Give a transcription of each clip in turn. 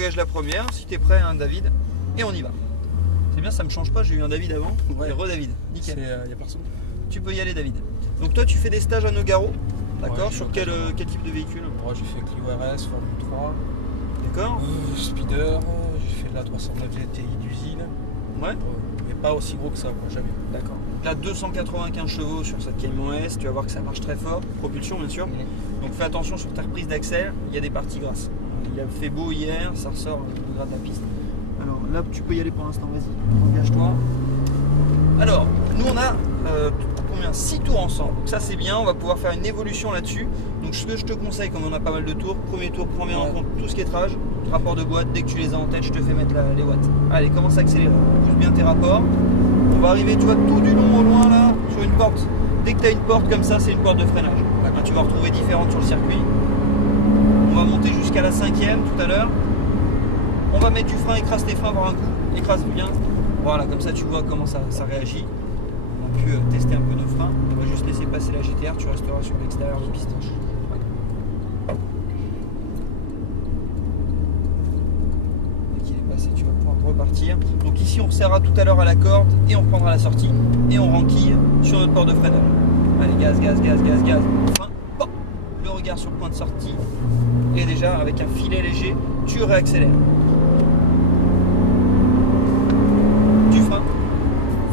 engage la première, si tu es prêt, hein, David, et on y va. C'est bien, ça me change pas, j'ai eu un David avant, et re-David, nickel. Il y a personne. Tu peux y aller, David. Donc toi, tu fais des stages à Nogaro, d'accord, Ouais, sur quel type de véhicule? Moi j'ai fait Clio RS, Formule 3, D'accord. Speeder, j'ai fait de la 309 GTI d'usine. Ouais. Mais pas aussi gros que ça, moi, jamais. D'accord. Là, 295 chevaux sur cette Cayman S, tu vas voir que ça marche très fort. Propulsion, bien sûr. Donc fais attention sur ta reprise d'accel, il y a des parties grasses. Il a fait beau hier, ça ressort au grade de la piste. Alors là, tu peux y aller pour l'instant, vas-y, engage-toi. Alors, nous on a combien 6 tours ensemble. Donc ça c'est bien, on va pouvoir faire une évolution là-dessus. Donc ce que je te conseille, comme on a pas mal de tours, premier tour, prends bien en compte tout ce qui est trage, rapport de boîte, dès que tu les as en tête, je te fais mettre les watts. Allez, commence à accélérer, pousse bien tes rapports. On va arriver, tu vois, tout du long au loin là, sur une porte. Dès que tu as une porte comme ça, c'est une porte de freinage. Hein, tu vas retrouver différentes sur le circuit. On va monter jusqu'à la 5e tout à l'heure. On va mettre du frein, écrase tes freins, voir un coup, écrase bien. Voilà, comme ça tu vois comment ça réagit. On a pu tester un peu nos freins. On va juste laisser passer la GTR, tu resteras sur l'extérieur de piste. Dès qu'il est passé, tu vas pouvoir repartir. Donc ici on resserrera tout à l'heure à la corde et on reprendra la sortie et on renquille sur notre porte de freinage. Allez, gaz, gaz, gaz, gaz, gaz. Frein, bon. Le regard sur le point de sortie. Et déjà avec un filet léger, tu réaccélères. Du frein,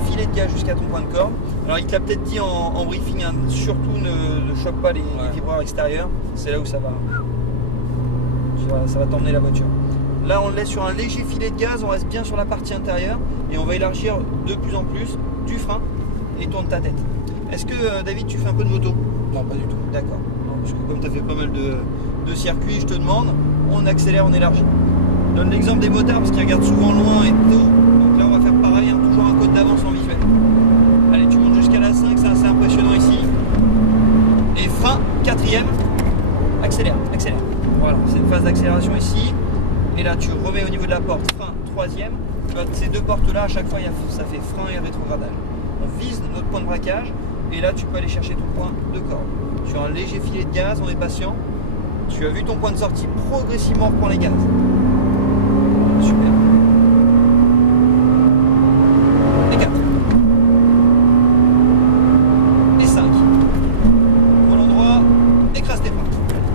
filet de gaz jusqu'à ton point de corde. Alors il te l'a peut-être dit en briefing, hein, surtout ne choque pas les vibreurs extérieurs. C'est là où ça va t'emmener la voiture. Là on le laisse sur un léger filet de gaz, on reste bien sur la partie intérieure et on va élargir de plus en plus du frein et tourne ta tête. Est-ce que David, tu fais un peu de moto? Non, pas du tout. D'accord. Parce que comme tu as fait pas mal de circuits, je te demande, on accélère, on élargit. Je donne l'exemple des motards parce qu'ils regardent souvent loin et tout. Donc là on va faire pareil, hein, toujours un côte d'avance en visuel. Allez, tu montes jusqu'à la 5, c'est assez impressionnant ici. Et frein, 4e, accélère, accélère. Voilà, c'est une phase d'accélération ici. Et là tu remets au niveau de la porte, frein, 3e. Tu vois, ces deux portes là, à chaque fois ça fait frein et rétrogradage. On vise notre point de braquage et là tu peux aller chercher ton point de corde. Sur un léger filet de gaz, on est patient. Tu as vu ton point de sortie, progressivement on reprend les gaz. Super. Et 4. Et 5. Volant droit, écrase tes freins.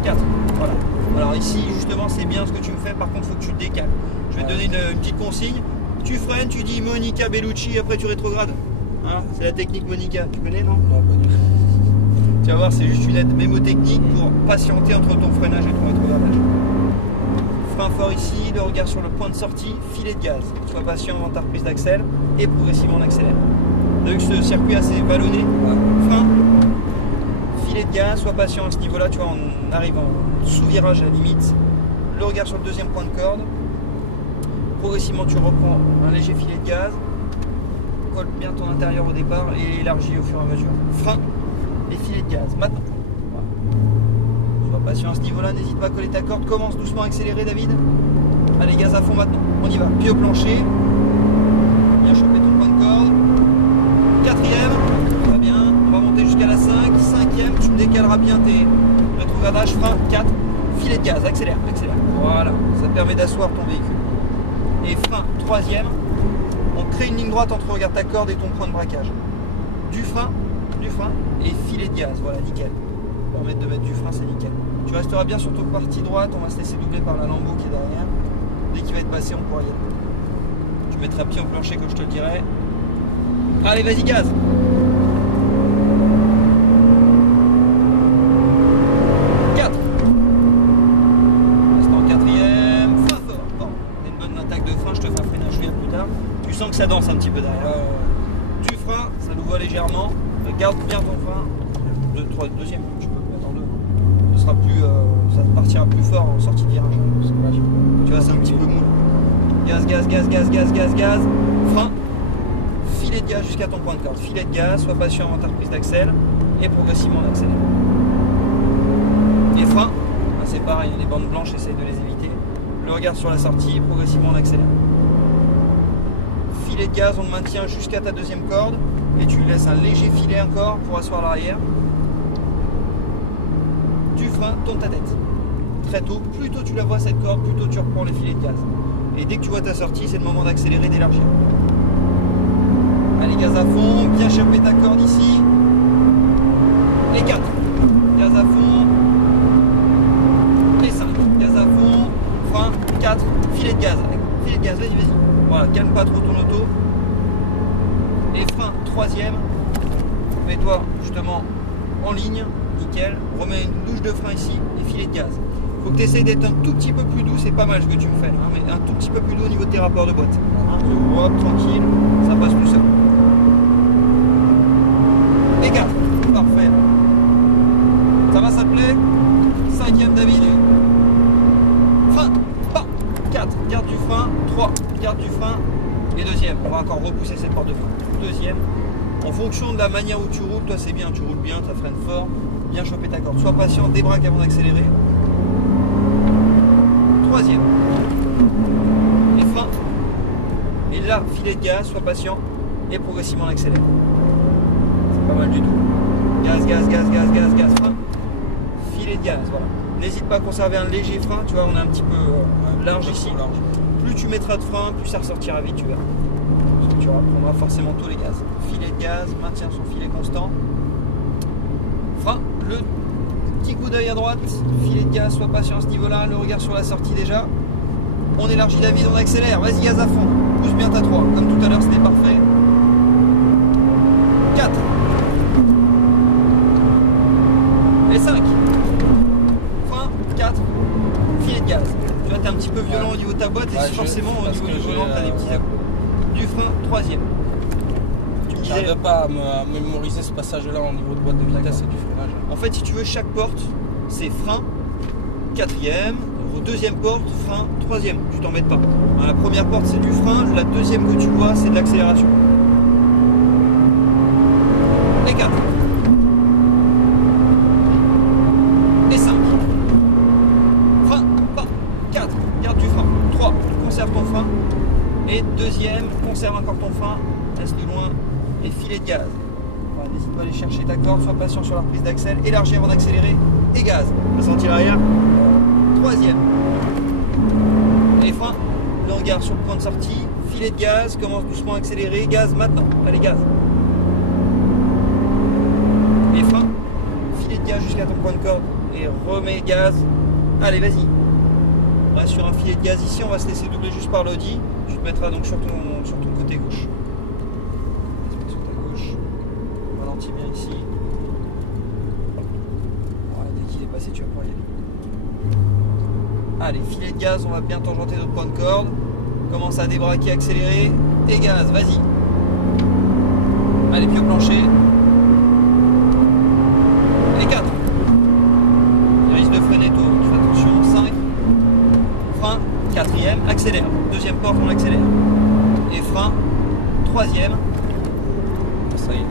4. Voilà. Alors ici justement c'est bien ce que tu me fais, par contre il faut que tu te décales. Je vais te donner une petite consigne. Tu freines, tu dis Monica Bellucci, après tu rétrogrades. Hein, c'est la technique Monica, tu connais non? Non, pas du tout. Tu vas voir, c'est juste une mémotechnique pour patienter entre ton freinage et ton rétrogradage. Frein fort ici, le regard sur le point de sortie, filet de gaz. Sois patient avant ta reprise d'accel et progressivement on accélère. Vous avez vu que ce circuit est assez vallonné. Frein, filet de gaz, sois patient à ce niveau-là. Tu vois, on arrive en sous-virage à la limite. Le regard sur le deuxième point de corde. Progressivement, tu reprends un léger filet de gaz. Colle bien ton intérieur au départ et élargis au fur et à mesure. Frein et filet de gaz. Maintenant. Voilà. Sois patient à ce niveau-là, n'hésite pas à coller ta corde. Commence doucement à accélérer, David. Allez, gaz à fond maintenant. On y va. Pied au plancher. Bien choper ton point de corde. 4e. Ça va bien. On va monter jusqu'à la 5. 5e. Tu décaleras bien tes rétrogradages. Frein. 4. Filet de gaz. Accélère. Accélère. Voilà. Ça te permet d'asseoir ton véhicule. Et frein. 3e. On crée une ligne droite entre regarde ta corde et ton point de braquage. Du frein et filet de gaz, voilà, nickel. Permettre de mettre du frein, c'est nickel. Tu resteras bien sur ton partie droite, on va se laisser doubler par la lambeau qui est derrière. Dès qu'il va être passé, on pourra y aller. Tu mettras pied au plancher comme je te le dirai. Allez, vas-y, gaz. Que ça danse un petit peu derrière. Tu freins, ça nous voit légèrement. Garde bien ton frein. Deuxième, tu peux le mettre en deux. Ce sera plus, ça partira plus fort en sortie de virage. Tu vois, c'est un petit peu mou. Gaz, gaz, gaz, gaz, gaz, gaz, gaz. Frein. Filet de gaz jusqu'à ton point de corde. Filet de gaz, sois patient avant ta reprise d'accel et progressivement on accélère. Et frein, c'est pareil, les bandes blanches, essaye de les éviter. Le regard sur la sortie, progressivement on accélère. Filet de gaz, on le maintient jusqu'à ta deuxième corde et tu laisses un léger filet encore pour asseoir l'arrière. Du frein, tourne ta tête. très tôt. Plus tôt tu la vois cette corde, plus tôt tu reprends les filets de gaz. Et dès que tu vois ta sortie, c'est le moment d'accélérer, d'élargir. Allez, gaz à fond, bien choper ta corde ici. Les 4. Gaz à fond. Les 5. Gaz à fond. Frein. 4. Filet de gaz. Filet de gaz, vas-y, vas-y. Voilà, calme pas trop ton auto. Les freins, 3e. Mets-toi justement en ligne. Nickel. Remets une douche de frein ici et filet de gaz. Faut que tu essayes d'être un tout petit peu plus doux. C'est pas mal ce que tu me fais, hein, mais un tout petit peu plus doux au niveau de tes rapports de boîte. Hop, tranquille. Ça passe tout seul. Les 4. Parfait. Ça va, ça te plaît? 5e David. Frein. Pas. 4. Garde du frein. 3. Garde du frein. Et 2e. On va encore repousser cette porte de frein. 2e. En fonction de la manière où tu roules, toi c'est bien, tu roules bien, ça freine fort. Bien choper ta corde. Sois patient, débraque avant d'accélérer. 3e. Et frein. Et là, filet de gaz, sois patient. Et progressivement on accélère. C'est pas mal du tout. Gaz, gaz, gaz, gaz, gaz, gaz, frein. Filet de gaz, voilà. N'hésite pas à conserver un léger frein, tu vois, on est un petit peu large ici. Plus tu mettras de frein, plus ça ressortira vite, tu verras. Parce que tu reprendras forcément tous les gaz. Filet de gaz, maintient son filet constant. Frein, le petit coup d'œil à droite, filet de gaz, sois patient à ce niveau-là, le regard sur la sortie déjà. On élargit la vis, on accélère, vas-y gaz à fond, pousse bien ta 3, comme tout à l'heure c'était parfait. 4. Et 5. Frein, 4. Filet de gaz. Tu vois, t'es un petit peu violent au niveau de ta boîte et forcément au niveau du volant, t'as des petits à-coups. Du frein, 3e. Je n'arrive pas à mémoriser ce passage-là au niveau de boîte de vitesse et du freinage. En fait, si tu veux, chaque porte, c'est frein, 4e, 2e porte, frein, 3e. Tu t'embêtes pas. La première porte, c'est du frein, la 2e que tu vois, c'est de l'accélération. Et 4. Et 5. Frein, pas. 4. Garde du frein. 3. Conserve ton frein. Et 2e, conserve encore ton frein. Reste loin. Et filet de gaz. Voilà, n'hésite pas à aller chercher ta corde, sois patient sur la reprise d'accel, élargis avant d'accélérer, et gaz. Tu as senti l'arrière? 3e. Et frein, le regard sur le point de sortie, filet de gaz, commence doucement à accélérer, gaz maintenant. Allez, gaz. Et frein, filet de gaz jusqu'à ton point de corde, et remets gaz. Allez, vas-y. Reste sur un filet de gaz ici, on va se laisser doubler juste par l'Audi. Tu te mettras donc sur ton côté gauche. Bien ici. Voilà, dès qu'il est passé, tu vas pouvoir y aller. Allez, filet de gaz, on va bien tangenter notre point de corde. Commence à débraquer, accélérer. Et gaz, vas-y. Allez, pied au plancher. Et 4. Il risque de freiner tôt, donc fais attention. 5. Frein, 4e, accélère. 2e porte, on accélère. Et frein, 3e. Ça y est,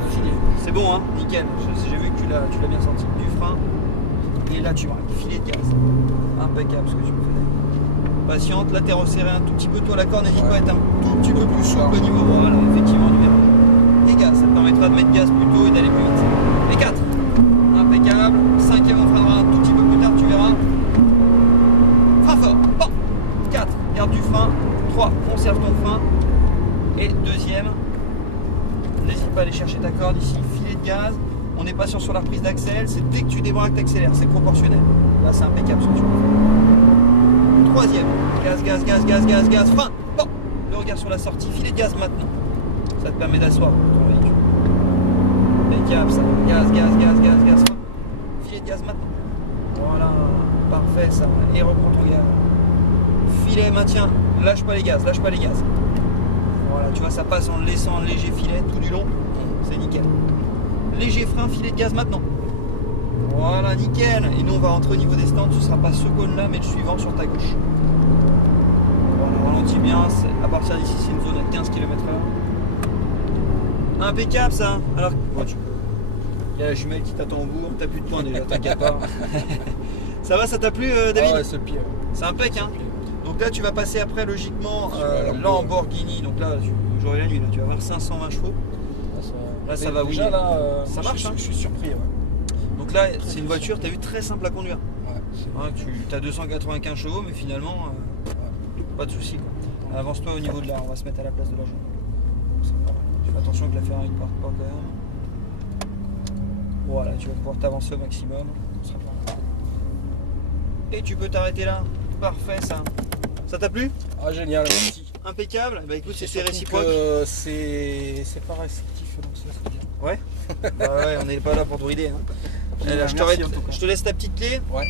c'est bon, hein, nickel. J'ai vu que tu l'as bien senti. Du frein. Et là, tu braques. Filet de gaz. Impeccable ce que tu me fais. Patiente. Là, t'es resserré un tout petit peu. Toi, la corde, n'hésite pas à être un tout petit peu plus souple au niveau. Voilà, effectivement, du virage. Et gaz. Ça te permettra de mettre gaz plus tôt et d'aller plus vite. Et 4. Impeccable. 5e, on freinera un tout petit peu plus tard, tu verras. Frein fort. Bon. 4. Garde du frein. 3. Conserve ton frein. Et 2e. N'hésite pas à aller chercher ta corde ici, filet de gaz. On est patient sur la reprise d'accel, c'est dès que tu débraques, tu accélères, c'est proportionnel. Là, c'est impeccable ce que tu fais. 3e, gaz, gaz, gaz, gaz, gaz, gaz, frein. Bon, le regard sur la sortie, filet de gaz maintenant. Ça te permet d'asseoir ton véhicule. Impeccable ça. Gaz, gaz, gaz, gaz, gaz, frein. Filet de gaz maintenant. Voilà, parfait ça. Et reprends ton gaz. Filet, maintien, lâche pas les gaz, lâche pas les gaz. Voilà, tu vois, ça passe en laissant un léger filet tout du long, c'est nickel. Léger frein, filet de gaz maintenant. Voilà, nickel. Et nous, on va rentrer au niveau des stands. Ce ne sera pas ce cône-là, mais le suivant sur ta gauche. Voilà, ralentis bien. À partir d'ici, c'est une zone à 15 km/h. Impeccable, ça. Alors, bon, il y a la jumelle qui t'attend au bout. T'as plus de points déjà, t'inquiète pas. Ça va, ça t'a plu, David? Ah ouais, c'est le pire. C'est impec, hein. Donc là, tu vas passer après, logiquement, Lamborghini. Donc là, jour et la nuit, là, tu vas avoir 520 chevaux. Là, ça va, oui. Déjà, là, ça marche, hein. Je suis surpris. Ouais. Donc là, c'est une voiture, tu as vu, très simple à conduire. Ouais. Hein, tu as 295 chevaux, mais finalement, pas de soucis. Avance-toi au niveau de là, on va se mettre à la place de la jambe. Fais attention que la Ferrari ne parte pas quand même. Voilà, tu vas pouvoir t'avancer au maximum. Ça sera pas mal. Et tu peux t'arrêter là. Parfait ça. Ça t'a plu? Ah génial. Impeccable. Bah écoute, c'était surtout réciproque. que c'est pas restrictif, donc ça c'est bien. Ouais. Bah ouais, on n'est pas là pour te brider. Hein. Génial, Là, je merci en tout cas. te laisse ta petite clé. Ouais.